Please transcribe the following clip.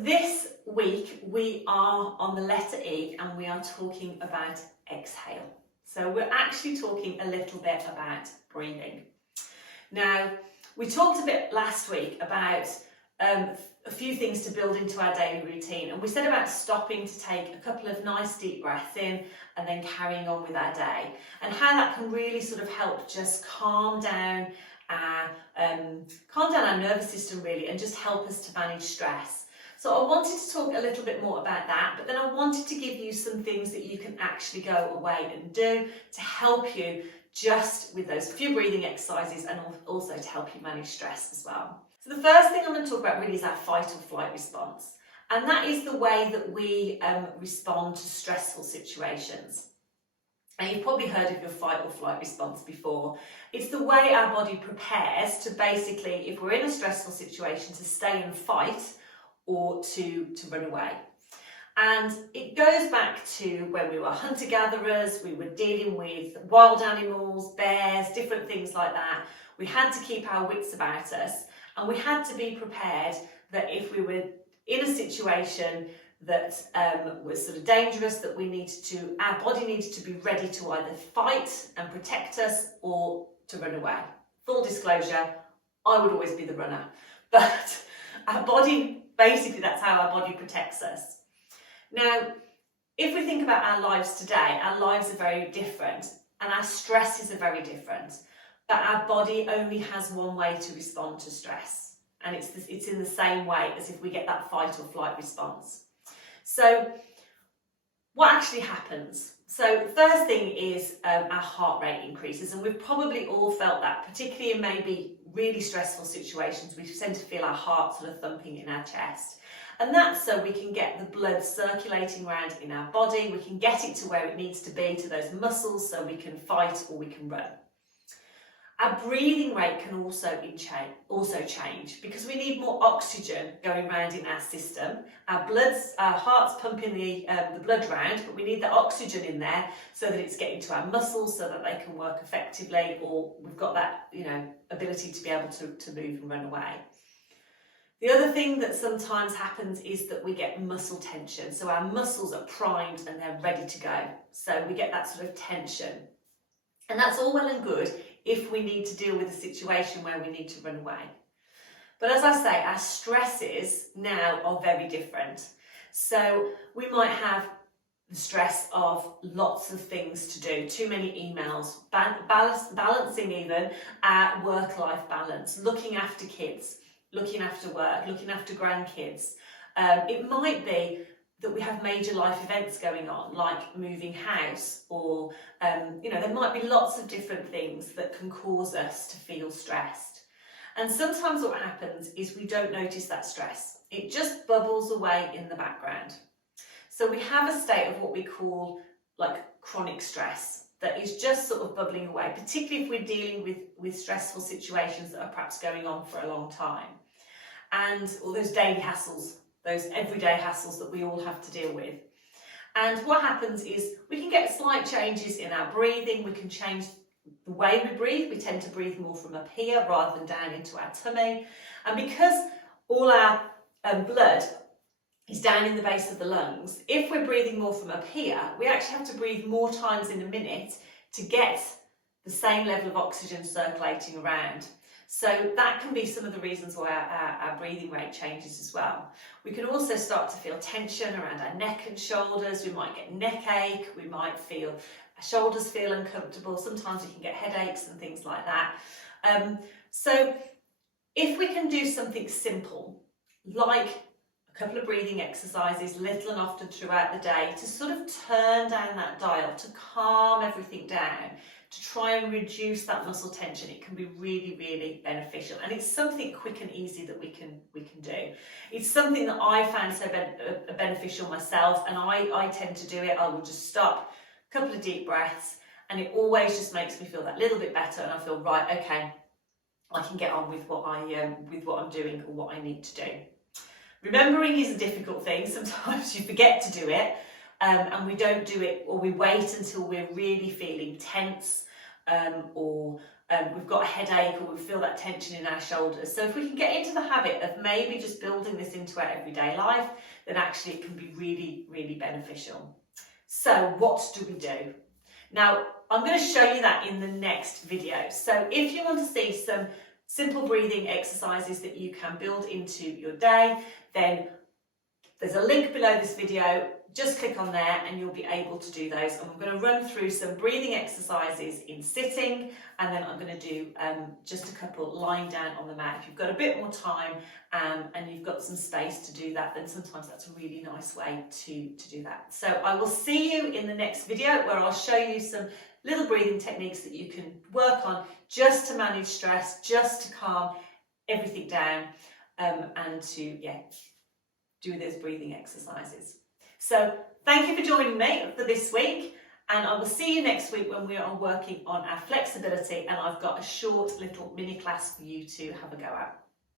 this week we are on the letter E and we are talking about exhale. So we're actually talking a little bit about breathing. Now, we talked a bit last week about a few things to build into our daily routine, and we said about stopping to take a couple of nice deep breaths in and then carrying on with our day, and how that can really sort of help just calm down our nervous system really, and just help us to manage stress. So I wanted to talk a little bit more about that, but then I wanted to give you some things that you can actually go away and do to help you just with those few breathing exercises, and also to help you manage stress as well. So the first thing I'm going to talk about really is our fight or flight response. And that is the way that we respond to stressful situations. And you've probably heard of your fight or flight response before. It's the way our body prepares to basically, if we're in a stressful situation, to stay and fight or to run away. And it goes back to when we were hunter-gatherers, we were dealing with wild animals, bears, different things like that. We had to keep our wits about us, and we had to be prepared that if we were in a situation that was sort of dangerous, that our body needed to be ready to either fight and protect us or to run away. Full disclosure, I would always be the runner, but our body, basically that's how our body protects us. Now, if we think about our lives today, our lives are very different and our stresses are very different, but our body only has one way to respond to stress, and it's in the same way as if we get that fight or flight response. So what actually happens? So first thing is our heart rate increases, and we've probably all felt that, particularly in maybe really stressful situations. We tend to feel our heart sort of thumping in our chest. And that's so we can get the blood circulating around in our body, we can get it to where it needs to be, to those muscles, so we can fight or we can run. Our breathing rate can also change because we need more oxygen going around in our system. Our heart's pumping the blood around, but we need the oxygen in there so that it's getting to our muscles so that they can work effectively, or we've got that, ability to be able to move and run away. The other thing that sometimes happens is that we get muscle tension. So our muscles are primed and they're ready to go. So we get that sort of tension. And that's all well and good if we need to deal with a situation where we need to run away. But as I say, our stresses now are very different. So we might have the stress of lots of things to do, too many emails, balancing even our work-life balance, looking after kids, looking after work, looking after grandkids. It might be that we have major life events going on, like moving house, or there might be lots of different things that can cause us to feel stressed. And sometimes what happens is we don't notice that stress. It just bubbles away in the background. So we have a state of what we call like chronic stress that is just sort of bubbling away, particularly if we're dealing with stressful situations that are perhaps going on for a long time. And all those daily hassles, those everyday hassles that we all have to deal with. And what happens is we can get slight changes in our breathing. We can change the way we breathe. We tend to breathe more from up here rather than down into our tummy. And because all our blood is down in the base of the lungs, if we're breathing more from up here, we actually have to breathe more times in a minute to get the same level of oxygen circulating around. So that can be some of the reasons why our breathing rate changes as well. We can also start to feel tension around our neck and shoulders. We might get neck ache. We might feel our shoulders feel uncomfortable. Sometimes we can get headaches and things like that. So if we can do something simple, like a couple of breathing exercises, little and often throughout the day, to sort of turn down that dial, to calm everything down, to try and reduce that muscle tension, it can be really, really beneficial. And it's something quick and easy that we can do. It's something that I found so beneficial myself, and I tend to do it. I will just stop, a couple of deep breaths, and it always just makes me feel that little bit better, and I feel, right, okay, I can get on with what I'm doing or what I need to do. Remembering is a difficult thing. Sometimes you forget to do it. And we don't do it, or we wait until we're really feeling tense or we've got a headache, or we feel that tension in our shoulders. So if we can get into the habit of maybe just building this into our everyday life, then actually it can be really, really beneficial. So what do we do? Now, I'm going to show you that in the next video. So if you want to see some simple breathing exercises that you can build into your day, then there's a link below this video. Just click on there and you'll be able to do those. And I'm going to run through some breathing exercises in sitting, and then I'm going to do just a couple lying down on the mat. If you've got a bit more time and you've got some space to do that, then sometimes that's a really nice way to do that. So I will see you in the next video, where I'll show you some little breathing techniques that you can work on just to manage stress, just to calm everything down, and to do those breathing exercises. So thank you for joining me for this week, and I will see you next week when we are working on our flexibility, and I've got a short little mini class for you to have a go at.